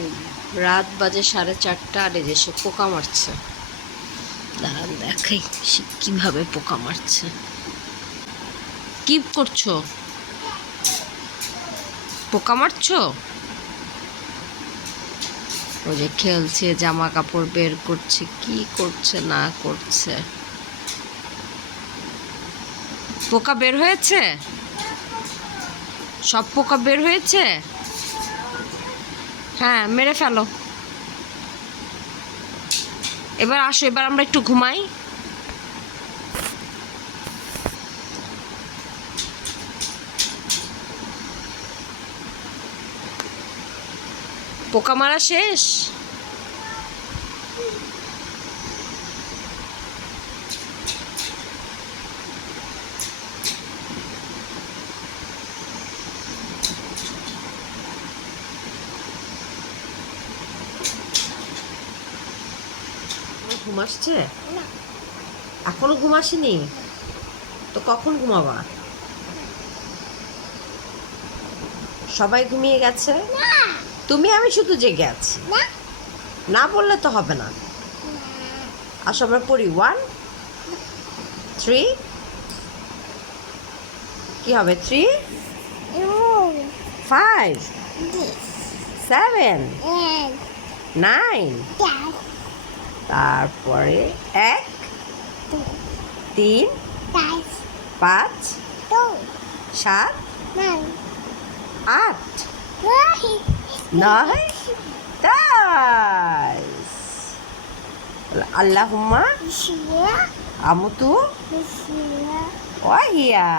এই রাত বাজে 4:30 আর এই যে সে পোকা মারছে। দাঁড়ান দেখাই সে কিভাবে পোকা মারছে। কি করছো? পোকা মারছো? ওই যে খেলছে, জামা কাপড় বের করছে, কি করছে না করছে। পোকা বের হয়েছে? সব পোকা বের হয়েছে? হ্যাঁ, মেরে ফেলো। এবার আসো, এবার আমরা একটু ঘুমাই। পোকা মারা শেষ? ঘুম আসছে? এখনো ঘুম আসেনি? তো কখন ঘুমাবা? সবাই ঘুমিয়ে গেছে, তুমি আমি শুধু জেগে আছি। না বললে তো হবে না। আসো আমরা পড়ি। 1 3 কি হবে? 3 5 7 9 তারপরে 1 3 5 7 8 9 10। আল্লাহুম্মা আমুতু ওয়াহিয়া।